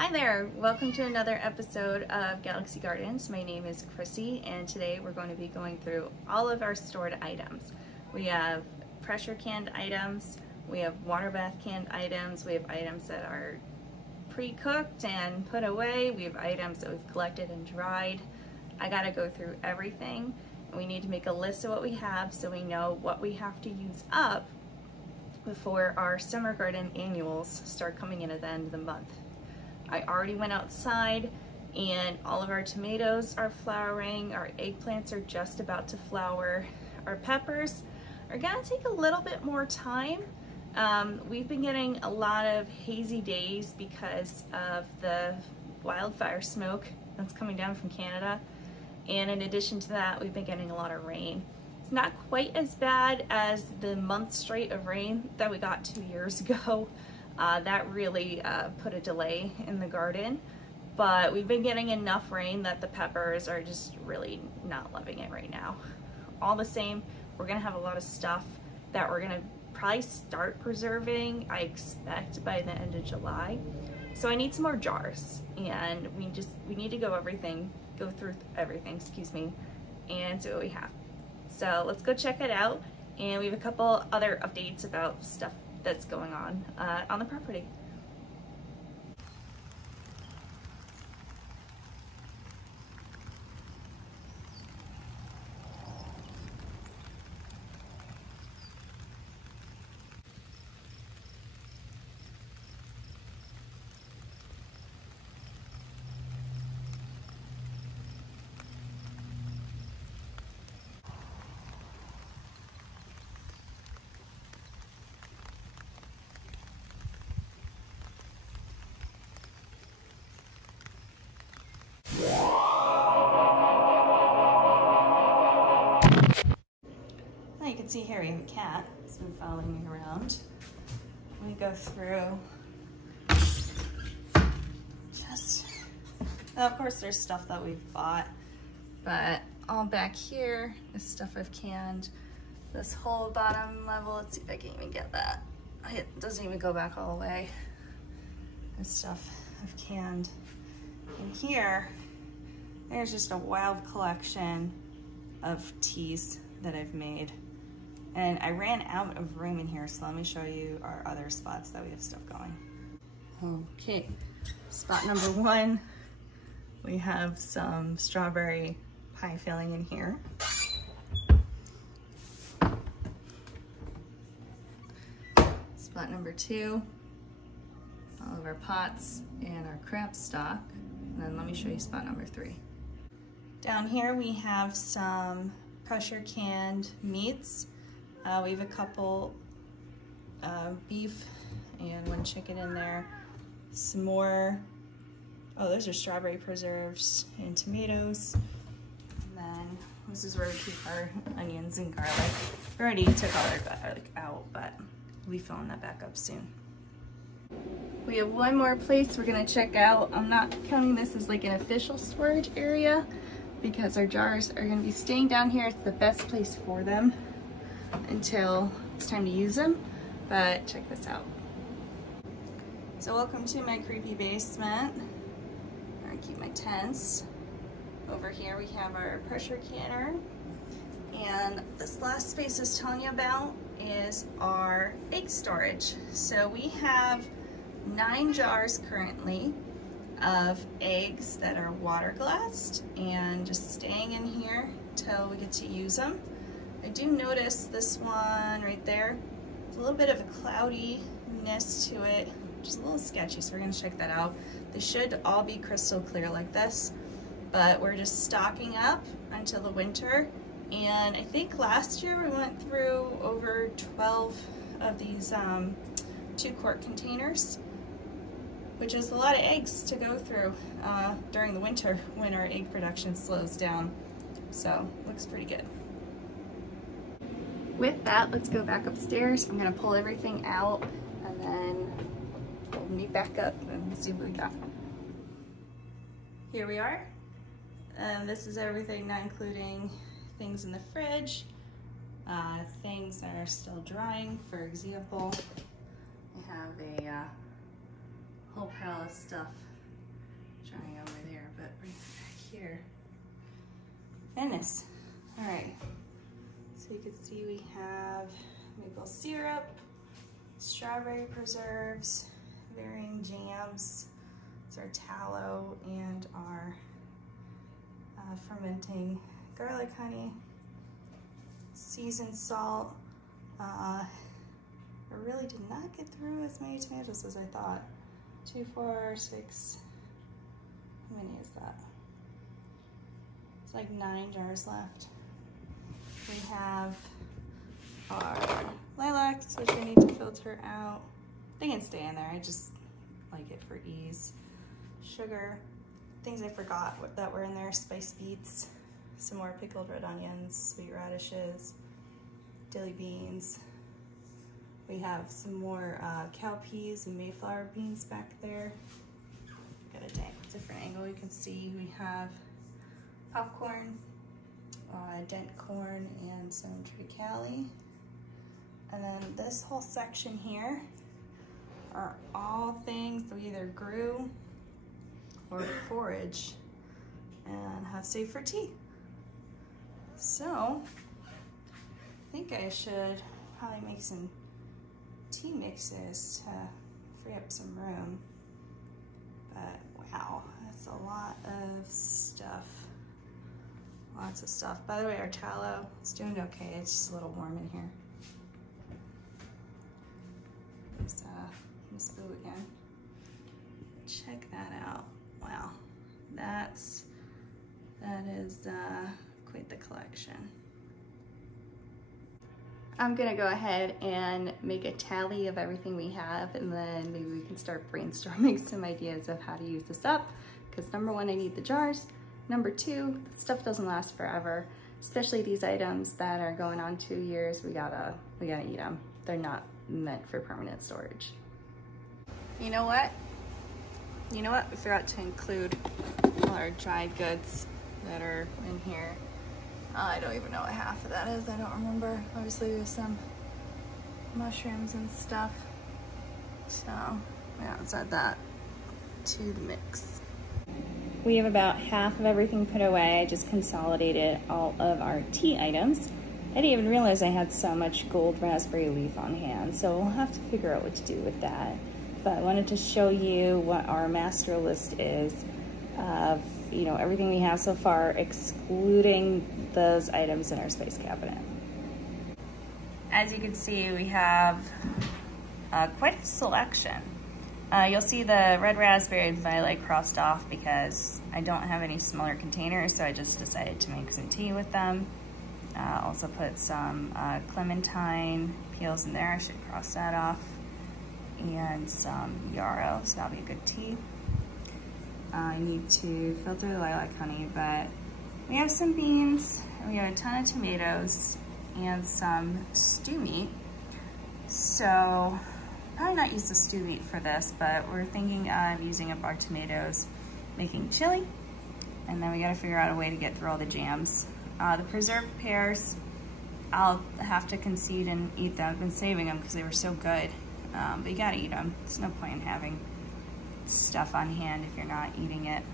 Hi there, welcome to another episode of Galaxy Gardens. My name is Chrissy and today we're going to be going through all of our stored items. We have pressure canned items, we have water bath canned items, we have items that are pre-cooked and put away, we have items that we've collected and dried. I gotta go through everything. We need to make a list of what we have so we know what we have to use up before our summer garden annuals start coming in at the end of the month. I already went outside and all of our tomatoes are flowering, our eggplants are just about to flower, our peppers are gonna take a little bit more time. We've been getting a lot of hazy days because of the wildfire smoke that's coming down from Canada. And in addition to that, we've been getting a lot of rain. It's not quite as bad as the month straight of rain that we got 2 years ago. That really put a delay in the garden, but we've been getting enough rain that the peppers are just really not loving it right now. All the same, we're gonna have a lot of stuff that we're gonna probably start preserving, I expect, by the end of July. So I need some more jars, and we need to go through everything, excuse me, and see what we have. So let's go check it out, and we have a couple other updates about stuff that's going on the property. You can see here we have a cat. It's been following me around. Let me go through of course there's stuff that we've bought, but all back here is stuff I've canned. This whole bottom level, let's see if I can even get that. It doesn't even go back all the way. This stuff I've canned. And here, there's just a wild collection of teas that I've made. And I ran out of room in here, so let me show you our other spots that we have stuff going. Okay, spot number one, we have some strawberry pie filling in here. Spot number two, all of our pots and our crab stock. And then let me show you spot number three. Down here we have some pressure canned meats. We have a couple beef and one chicken in there. Some more, oh, those are strawberry preserves and tomatoes. And then this is where we keep our onions and garlic. We already took all our garlic out, but we'll be filling that back up soon. We have one more place we're gonna check out. I'm not counting this as like an official storage area because our jars are gonna be staying down here. It's the best place for them until it's time to use them, but check this out. So welcome to my creepy basement where I keep my tents. Over here we have our pressure canner, and this last space I was telling you about is our egg storage. So we have 9 jars currently of eggs that are water glassed and just staying in here till we get to use them. I do notice this one right there, it's a little bit of a cloudiness to it, which is a little sketchy, so we're gonna check that out. They should all be crystal clear like this, but we're just stocking up until the winter. And I think last year we went through over 12 of these 2-quart containers, which is a lot of eggs to go through during the winter when our egg production slows down. So, looks pretty good. With that, let's go back upstairs. I'm gonna pull everything out and then we'll meet back up and see what we got. Here we are. This is everything, not including things in the fridge, things that are still drying. For example, I have a whole pile of stuff drying over there, but bring it back here. Goodness. All right. So you can see we have maple syrup, strawberry preserves, varying jams. It's our tallow and our fermenting garlic honey, seasoned salt. I really did not get through as many tomatoes as I thought. 2, 4, 6, how many is that? It's like 9 jars left. We have our lilacs, which we need to filter out. They can stay in there, I just like it for ease. Sugar, things I forgot that were in there, spice beets, some more pickled red onions, sweet radishes, dilly beans. We have some more cowpeas and mayflower beans back there. Got a different angle you can see. We have popcorn, dent corn, and some triticale. And then this whole section here are all things that we either grew or forage and have saved for tea. So I think I should probably make some tea mixes to free up some room. But wow, that's a lot of stuff. Lots of stuff. By the way, our tallow, it's doing okay. It's just a little warm in here. There's Miss Boo again. Check that out. Wow, that is quite the collection. I'm gonna go ahead and make a tally of everything we have, and then maybe we can start brainstorming some ideas of how to use this up. Because number one, I need the jars. Number two, the stuff doesn't last forever, especially these items that are going on 2 years. We gotta eat them. They're not meant for permanent storage. You know what? We forgot to include all our dried goods that are in here. I don't even know what half of that is. I don't remember. Obviously there's some mushrooms and stuff. So yeah, let's add that to the mix. We have about half of everything put away. I just consolidated all of our tea items. I didn't even realize I had so much gold raspberry leaf on hand, so we'll have to figure out what to do with that. But I wanted to show you what our master list is of, you know, everything we have so far, excluding those items in our spice cabinet. As you can see, we have quite a selection. You'll see the red raspberry and violet crossed off because I don't have any smaller containers, so I just decided to make some tea with them. Also put some clementine peels in there. I should cross that off. And some yarrow, so that'll be a good tea. I need to filter the lilac honey, but we have some beans, and we have a ton of tomatoes, and some stew meat. So probably not use the stew meat for this, but we're thinking of using up our tomatoes, making chili, and then we gotta figure out a way to get through all the jams. The preserved pears, I'll have to concede and eat them. I've been saving them because they were so good. But you gotta eat them. There's no point in having stuff on hand if you're not eating it.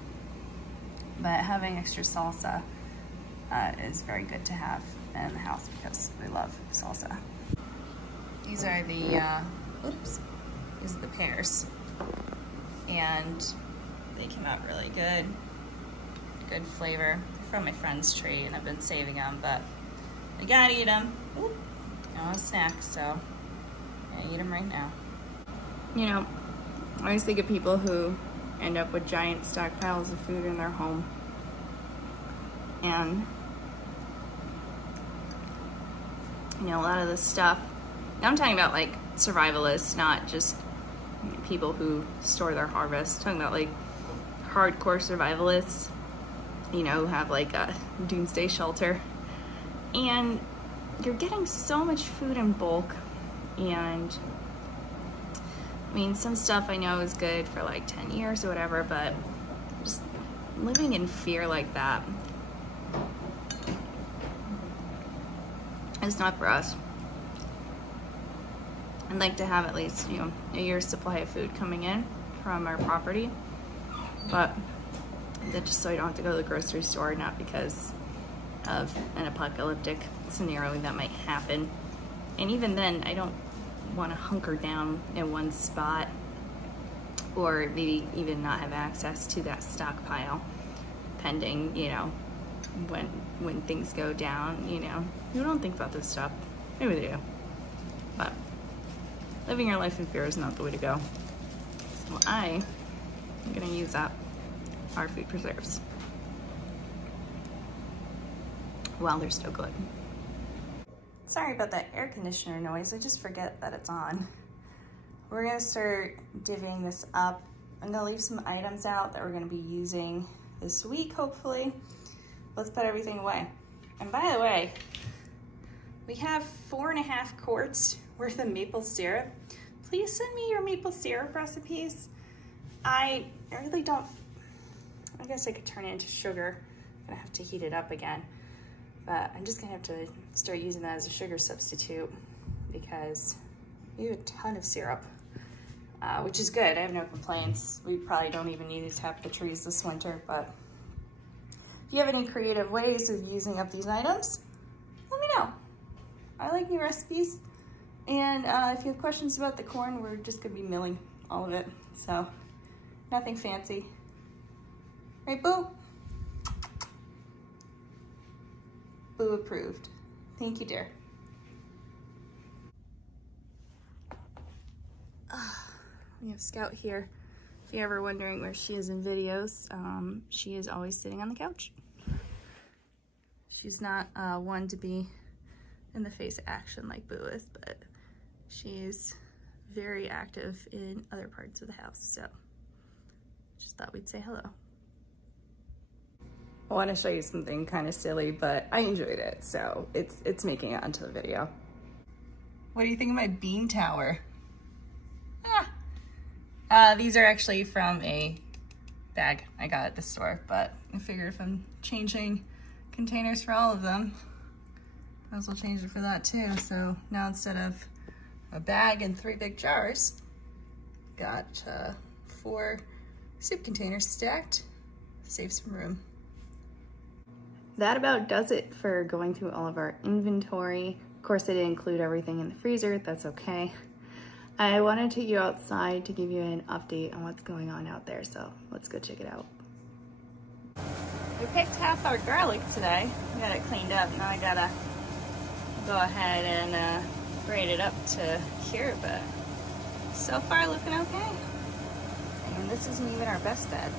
But having extra salsa is very good to have in the house because we love salsa. These are the, these are the pears. And they came out really good. Good flavor. They're from my friend's tree and I've been saving them, but we gotta eat them. Ooh, I want a snack, so I eat them right now. You know, I always think of people who end up with giant stockpiles of food in their home. And, you know, a lot of this stuff, now I'm talking about like survivalists, not just people who store their harvest. I'm talking about like hardcore survivalists, you know, who have like a doomsday shelter. And you're getting so much food in bulk. And I mean, some stuff I know is good for like 10 years or whatever, but just living in fear like that is not for us. I'd like to have at least, you know, a year's supply of food coming in from our property. but that's just so I don't have to go to the grocery store, not because of an apocalyptic scenario that might happen. And even then, I don't want to hunker down in one spot or maybe even not have access to that stockpile pending, you know, when things go down, you know. You don't think about this stuff. Maybe they do. But living your life in fear is not the way to go. So I am gonna use up our food preserves while they're still good. Sorry about that air conditioner noise. I just forget that it's on. We're gonna start divvying this up. I'm gonna leave some items out that we're gonna be using this week, hopefully. Let's put everything away. And by the way, we have 4.5 quarts worth of maple syrup. Please send me your maple syrup recipes. I really don't, I guess I could turn it into sugar. I'm gonna have to heat it up again. But I'm just gonna have to start using that as a sugar substitute because we have a ton of syrup, which is good. I have no complaints. We probably don't even need to tap the trees this winter, but if you have any creative ways of using up these items, let me know. I like new recipes. And if you have questions about the corn, we're just gonna be milling all of it. So nothing fancy. Right, Boo? Boo approved. Thank you, dear. We have Scout here. If you're ever wondering where she is in videos, she is always sitting on the couch. She's not one to be in the face of action like Boo is, but she's very active in other parts of the house, so just thought we'd say hello. I want to show you something kind of silly, but I enjoyed it, so it's making it onto the video. What do you think of my bean tower? These are actually from a bag I got at the store, but I figured if I'm changing containers for all of them, I might as well change it for that too. So now instead of a bag and 3 big jars, got 4 soup containers stacked. Save some room. That about does it for going through all of our inventory. Of course, I didn't include everything in the freezer. That's okay. I wanted to take you outside to give you an update on what's going on out there, so let's go check it out. We picked half our garlic today. We got it cleaned up. Now I gotta go ahead and grate it up to here, but so far looking okay. And this isn't even our best bed.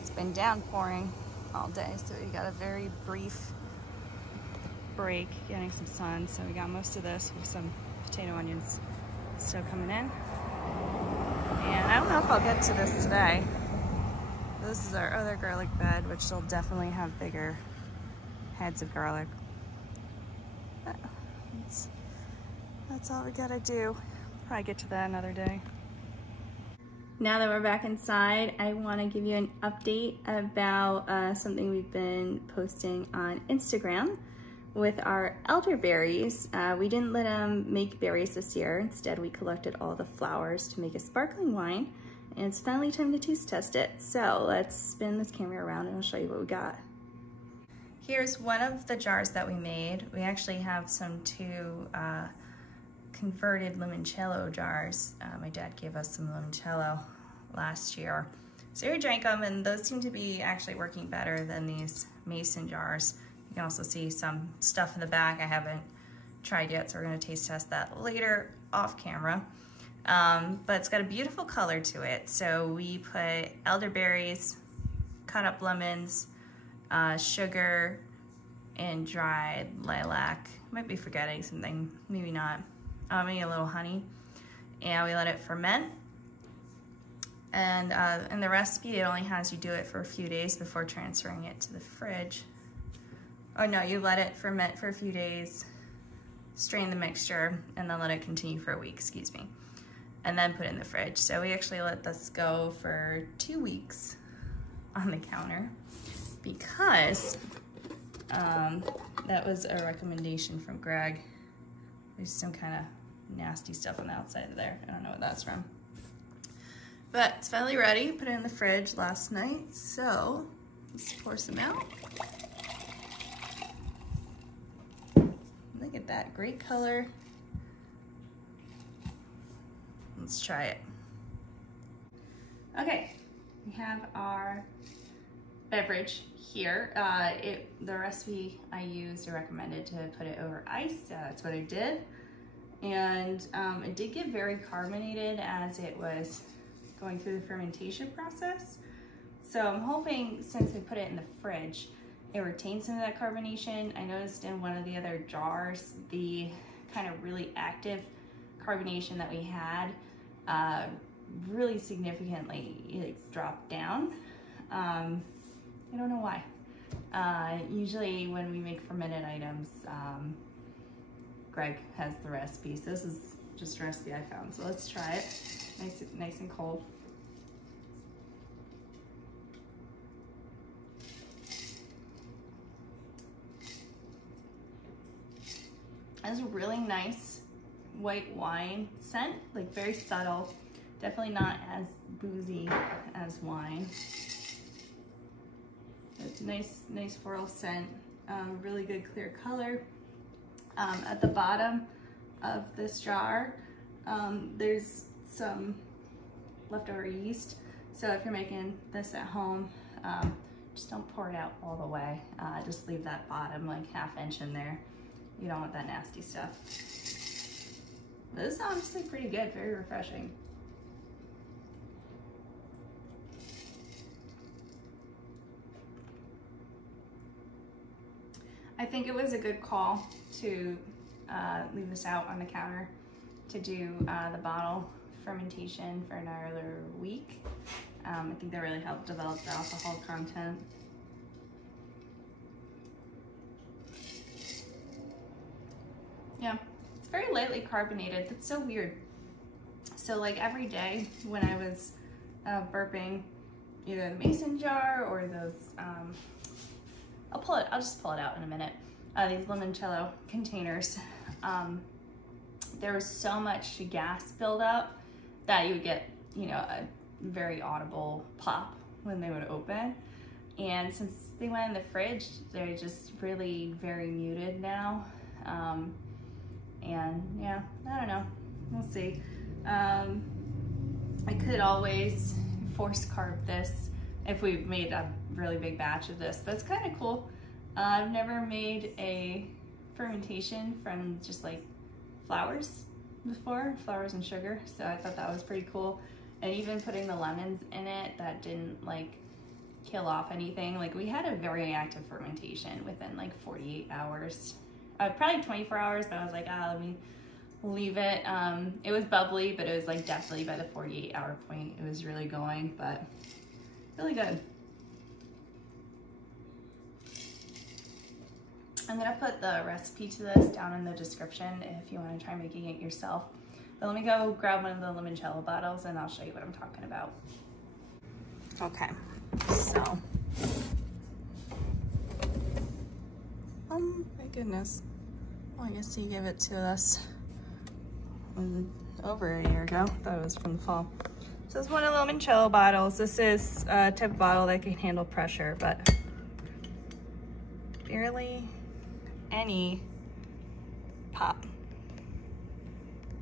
It's been downpouring all day, so we got a very brief break getting some sun. So we got most of this with some potato onions still coming in. And I don't know if I'll get to this today. This is our other garlic bed, which will definitely have bigger heads of garlic. But that's all we gotta do. Probably get to that another day. Now that we're back inside, I want to give you an update about something we've been posting on Instagram with our elderberries. We didn't let them make berries this year. Instead, we collected all the flowers to make a sparkling wine, and it's finally time to taste test it. So let's spin this camera around and I'll show you what we got. Here's one of the jars that we made. We actually have some 2 converted limoncello jars. My dad gave us some limoncello last year. So we drank them, and those seem to be actually working better than these mason jars. You can also see some stuff in the back I haven't tried yet, so we're gonna taste test that later off camera. But it's got a beautiful color to it. So we put elderberries, cut up lemons, sugar, and dried lilac. Might be forgetting something, maybe not. Maybe a little honey, and we let it ferment. And in the recipe, it only has you do it for a few days before transferring it to the fridge. Oh no, you let it ferment for a few days, strain the mixture, and then let it continue for a week, excuse me, and then put it in the fridge. So we actually let this go for 2 weeks on the counter because that was a recommendation from Greg. There's some kind of nasty stuff on the outside of there. I don't know what that's from. But it's finally ready. Put it in the fridge last night, so let's pour some out. Look at that, great color. Let's try it. Okay, we have our beverage here. The recipe I used, I recommended to put it over ice. That's what I did. And it did get very carbonated as it was going through the fermentation process. So I'm hoping, since I put it in the fridge, it retains some of that carbonation. I noticed in one of the other jars, the kind of really active carbonation that we had really significantly dropped down. I don't know why. Usually when we make fermented items, Greg has the recipe. So this is just a recipe I found. So let's try it. Nice and cold. It has a really nice white wine scent, like very subtle. Definitely not as boozy as wine. It's nice floral scent, really good clear color. At the bottom of this jar, there's some leftover yeast. So if you're making this at home, just don't pour it out all the way. Just leave that bottom like ½ inch in there. You don't want that nasty stuff. But this is honestly pretty good, very refreshing. I think it was a good call to leave this out on the counter to do the bottle fermentation for another week. I think that really helped develop the alcohol content. Yeah, it's very lightly carbonated. That's so weird. So like every day when I was burping either the mason jar or those, I'll just pull it out in a minute. These limoncello containers, there was so much gas buildup that you would get, a very audible pop when they would open. And since they went in the fridge, they're just really very muted now. And yeah, I don't know, we'll see. I could always force carb this if we made a really big batch of this, but it's kind of cool. I've never made a fermentation from just like flowers before, flowers and sugar, so I thought that was pretty cool. And even putting the lemons in it, that didn't like kill off anything. Like we had a very active fermentation within like 48 hours. Probably 24 hours, but I was like, let me leave it. It was bubbly, but it was like definitely by the 48-hour point, it was really going, but really good. I'm gonna put the recipe to this down in the description if you wanna try making it yourself. But let me go grab one of the limoncello bottles and I'll show you what I'm talking about. Okay, so. Oh my goodness. Well, I guess he gave it to us over a year ago. I thought it was from the fall. So it's one of the limoncello bottles. This is a type of bottle that can handle pressure, but barely any pop.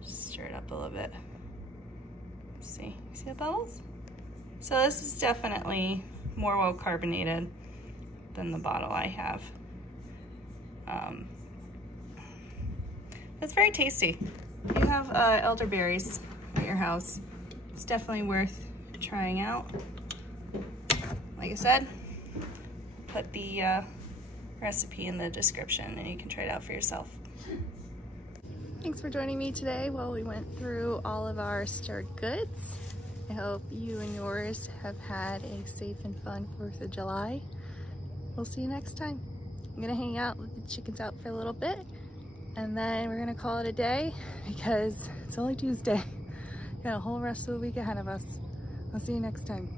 Just stir it up a little bit. See the bubbles? So this is definitely more well carbonated than the bottle I have. It's very tasty. If you have elderberries at your house, it's definitely worth trying out. Like I said, put the recipe in the description and you can try it out for yourself. Thanks for joining me today while we went through all of our stirred goods. I hope you and yours have had a safe and fun 4th of July. We'll see you next time. I'm gonna hang out with the chickens out for a little bit and then we're gonna call it a day because it's only Tuesday. Got a whole rest of the week ahead of us. I'll see you next time.